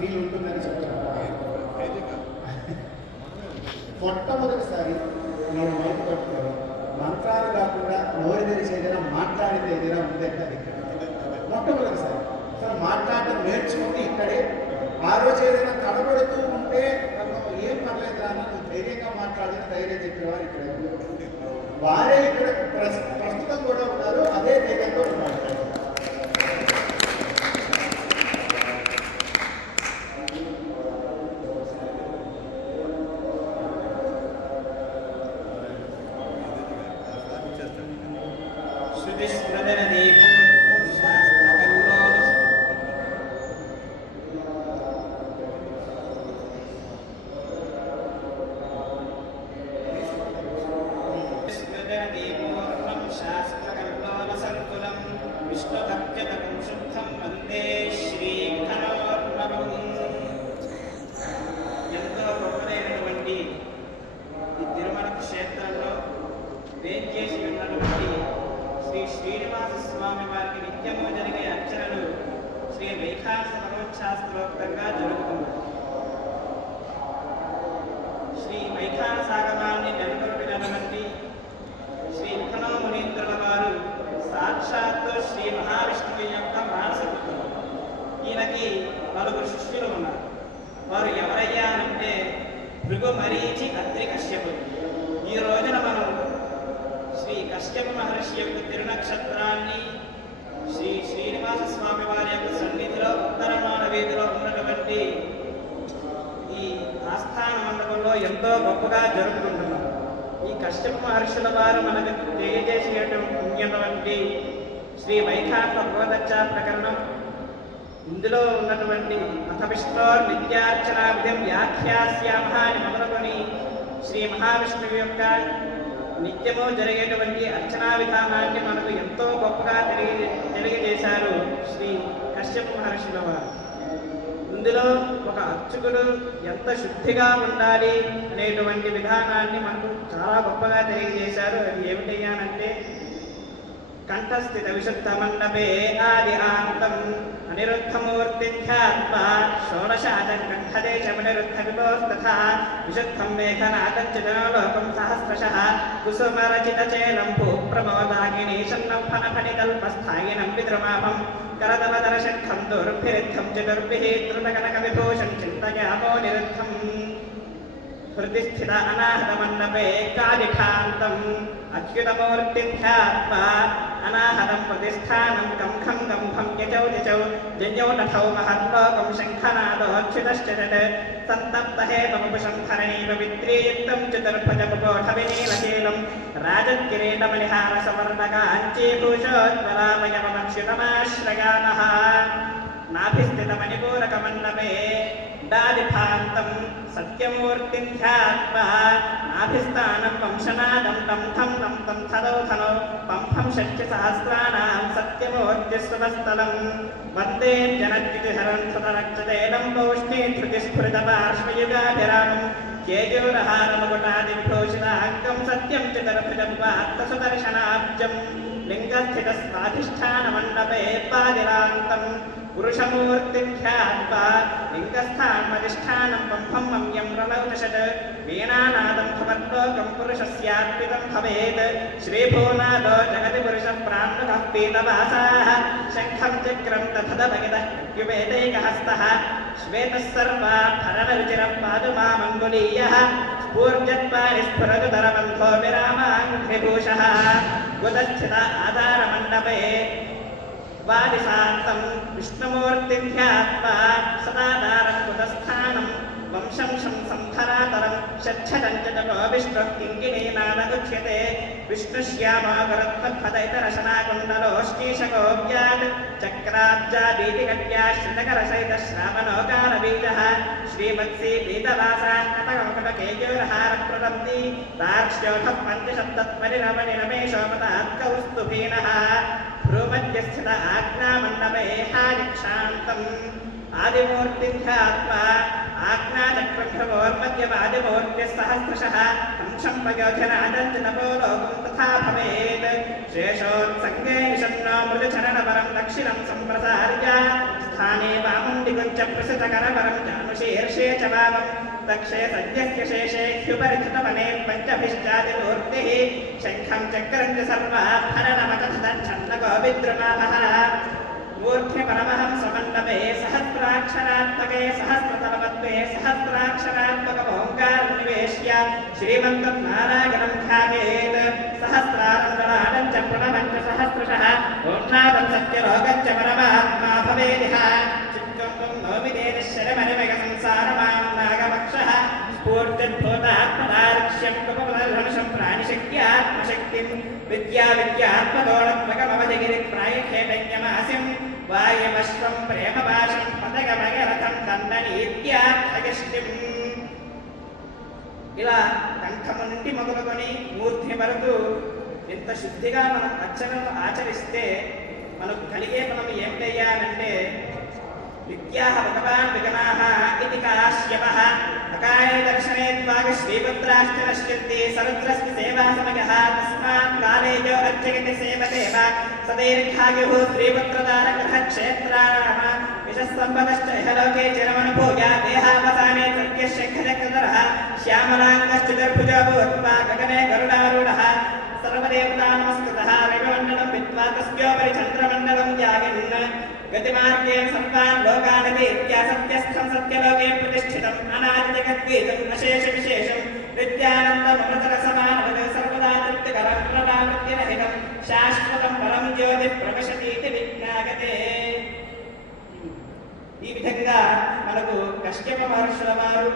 Feel ఉంటుందని చెప్తాను. మొట్టమొదటిసారి నేను మైకు పట్టుకున్నాను. మంత్రాలు కాకుండా నోరు తెరిచి ఏదైనా మాట్లాడితే ఏదైనా ఉందంటే అది ఇక్కడ మొట్టమొదటిసారి. అసలు మాట్లాడటం నేర్చుకుంటే ఇక్కడే. ఆ రోజు ఏదైనా తడబడుతూ ఉంటే ఏం పర్లేదు అన్న, నువ్వు ధైర్యంగా మాట్లాడిన ధైర్యం చెప్పిన వారు ఇక్కడ వారే ఇక్కడ ప్రస్తుతం కూడా ఉన్నారు. అదే ధైర్యంతో మాట్లాడారు. ఎంతో గొప్పదైనటువంటి ఈ తిరుమల క్షేత్రంలో వేంచేసి ఉన్నటువంటి శ్రీ శ్రీనివాస స్వామి వారికి నిత్యము జరిగే అర్చనలు శ్రీ వైఖానస పరోక్షాస్త్రోక్తంగా జరుగుతున్నాయి. శ్రీ వైఖానసాగమాన్ని నెలకొల్పినటువంటి శ్రీ విఖనో మునీంద్రుల వారు సాక్షాత్తు శ్రీ మహావిష్ణువు యొక్క మానసపుత్రుడు. ఈయనకి నలుగురు శిష్యులు ఉన్నారు. వారు ఎవరయ్యా అంటే భృగు మరీచి అత్రి కశ్యపుడు. ఈ రోజున మనం శ్రీ కశ్యప మహర్షి యొక్క తిరునక్షత్రాన్ని శ్రీ శ్రీనివాస స్వామి వారి యొక్క సన్నిధిలో ఉత్తరమాన వీధిలో ఉన్నటువంటి ఈ ఆస్థాన మండపంలో ఎంతో గొప్పగా జరుపుకుంటున్నాం. ఈ కశ్యప మహర్షుల వారు మనకు తెలియజేసినటువంటి శ్రీ వైఖానస భగవదచ్చ ప్రకరణం, ఇందులో ఉన్నటువంటి అథ విష్ణోర్ నిత్యార్చనా విధం వ్యాఖ్యాస్యామః అని మొదలుకొని శ్రీ మహావిష్ణువు యొక్క నిత్యము జరిగేటువంటి అర్చనా విధానాన్ని మనకు ఎంతో గొప్పగా తెలియజేశారు శ్రీ కశ్యప మహర్షుల వారు. ఇందులో ఒక అర్చకుడు ఎంత శుద్ధిగా ఉండాలి అనేటువంటి విధానాన్ని మనకు చాలా గొప్పగా తెలియజేశారు. అది ఏమిటయ్యానంటే కంఠస్థిత విశుద్ధ మండపే ఆది ఆంతం అనిరుద్ధమూర్తిధ్యాత్మా షోడశాదం కంఠదేశమనిరుద్ధ విభోస్తథా విశుద్ధం మేఘనాదం చిదనలోకం సహస్రశః కుసుమరచితచేలం భూప్రమోదాగిని షణ్ణం ఫణఫణికల్పస్థాయినం విద్రుమాపం కరదలదరశంఖం దుర్భిరిద్ధం చతుర్భిః త్రుటకనక విభూషణ్ చింతయామో నిరుద్ధం హృదిస్థిత అనాహత మండపే కాళికాంతం అచ్యుతమూర్తిధ్యాత్మా అనాహతం ప్రతిష్టానం కంఖం గంభం యచౌ యచౌ జన్యౌ నఠౌ మహద్లోకం శంఖనాదోచ్యుతశ్చ సంతప్తహేతముపుషం ధరణీ పవిత్రీయుక్తం చతుర్భుజముపోఢవినీలశీలం రాజకిరీటమణిహార సవర్ణకాంచీభూషోజ్వలామయమచ్యుతమాశ్రయామః నాభిస్థితమణిపూరక మండపే దాదిభాంతం సత్యమూర్తిధ్యాత్మా నాభిస్థానం వంశనాదం తం థం తం తం థదౌ థనౌ పంఫం షట్య సహస్రాణాం సత్యమూర్తిస్వస్థలం వందే జనద్వితిహరం సుతరక్షతేనం పౌష్ణీ ధృతిస్ఫురిత పార్శ్వయుగాభిరామం కేజూరహారమకుటాదిభూషితాంగం సత్యం చతుర్భుజం వార్తసుదర్శనాబ్జం లింగస్థితస్వాధిష్టానమండపే పాదిరాంతం పురుషమూర్తిధ్యాత్మా లింగస్థానమధిష్టానం పంఫం మమ్యం ప్రణౌతషత్ వీణానాదం భవద్లోకం పురుషస్యార్పితం భవేత్ శ్రీభూనాదో జగతి పురుష ప్రాణుః పీతవాసాః శంఖం చక్రం తథదభగితః యువేదైకహస్తః శ్వేతः సర్వాభరణరుచిరः పాదుమామంగులీయः స్ఫూర్జత్వాని స్ఫురతు దరబంధో విరామాంఘ్రిభూషः గుదస్థిత ఆధారమండపే వాదిశాంతం విష్ణుమూర్తిధ్యాత్మా సదాధారం కుతస్థానం వంశం సంధరాతరం షచ్చటంచటో విష్ణుః కింకిణీనాదగుచ్యతే విష్ణుశ్యామోగరత్నఫదైతరశనాకుండలోష్ణీశకోవ్యాత్ చక్రాబ్జాదీతికట్యాశ్రితకరసైతశ్రావణోకారబీజः శ్రీవత్సీ పీతవాసాः కటకమకుటకేయూరహారప్రదంతి తార్క్ష్యోధః పంచశబ్దత్వరిరమణిరమేషోపతాత్కౌస్తుభీనः భ్రూమధ్యస్థిత ఆజ్ఞామండపే హారిక్షాంతం ఆదిమూర్తిధ్యాత్మా ఆజ్ఞాచక్రభ్రవోర్మధ్యమాదిమూర్తిः సహస్రశः అంశం పయోధనాదంతనపోలోకం తథా భవేత్ శేషోత్సంగే నిషన్నో మృదుచరణవరం దక్షిణం సంప్రసార్య स्थाने वामुण्डिकुञ्च प्रसितकरवरं जानुशीर्षे च वामं दक्षे सद्यस्य शेषे ह्युपरिचितवने पञ्चभिश्चादिमूर्तिः शङ्खं चक्रं च सर्वाभरणमतधच्छन्नको विद्रुमाभः मूर्ध्नि परमहं समण्डपे सहस्राक्षरात्मके सहस्रतलपद्मे सहस्राक्षरात्मकमोङ्कारं निवेश्य श्रीमन्तं नारायणं ध्यायेत् सहस्रानन्दनादं च प्रणवं च सहस्रशः ओन्नादं सत्यलोकं च परमात्मा भवेदिह चित्तं नोमिदेशरमरिमयसंसारमां नागवक्षः स्फूर्तिर्भूतात्मदार्क्ष्यं कपवदर्शनं प्राणिशक्त्यात्मशक्तिं विद्याविद्यात्मदोळत्वकमवधिगिरिप्रायखेटन्यमासिं वायमश्वं प्रेमपाशं पदगमगरथं दण्डनीत्यार्थयष्टिम् ఇలా కంఠము నుండి మొదలుకొని మూర్తి వరకు ఇంత శుద్ధిగా మనం అర్చనలు ఆచరిస్తే మనకు కలిగే మనం ఏం చేయాలంటే విద్యాః భగవాన్ విఘ్నాః ఇతి కాశ్యపః అకాయ దర్శనే త్వాగ శ్రీభద్రాశ్చ నశ్యంతి సరుద్రస్య సేవా సమయః తస్మాత్ కాలే యో అర్చయతి సేవదేవ సదీర్ఘాయుః శ్రీభద్రదారగ్రహ క్షేత్రాః యశస్సంపదశ్చ ఇహలోకే చిరమనుభూయ దేహావసానే సత్యశంఖచక్రధరః శ్యామలాంగశ్చతుర్భుజో భూత్వా గగనే గరుడారూఢः सर्वदेवता नमस्कृतः विभवण्डलं विद्वा तस्योपरि चन्द्रमण्डलं यागिन् गतिमार्गेण सर्वान् लोकान् वेत्य सत्यस्थं सत्यलोके प्रतिष्ठितम् अनादिजगद्गीतम् अशेषविशेषं विद्यानन्दममृतरसमानवत् सर्वदा तृप्तिकरं प्रदावृत्तिरहितं शाश्वतं परं ज्योतिः प्रविशतीति विज्ञायते ఈ విధంగా మనకు కశ్యప మహర్షుల వారు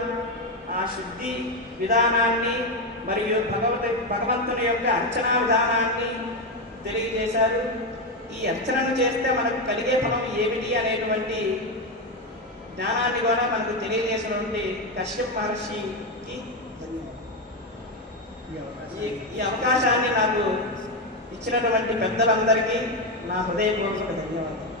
ఆ శుద్ధి విధానాన్ని మరియు భగవంతుని యొక్క అర్చనా విధానాన్ని తెలియజేశారు. ఈ అర్చనను చేస్తే మనకు కలిగే ఫలం ఏమిటి అనేటువంటి జ్ఞానాన్ని కూడా మనకు తెలియజేసినటువంటి కశ్యప మహర్షికి ఈ అవకాశాన్ని నాకు ఇచ్చినటువంటి పెద్దలందరికీ నా హృదయపూర్వక ధన్యవాదాలు.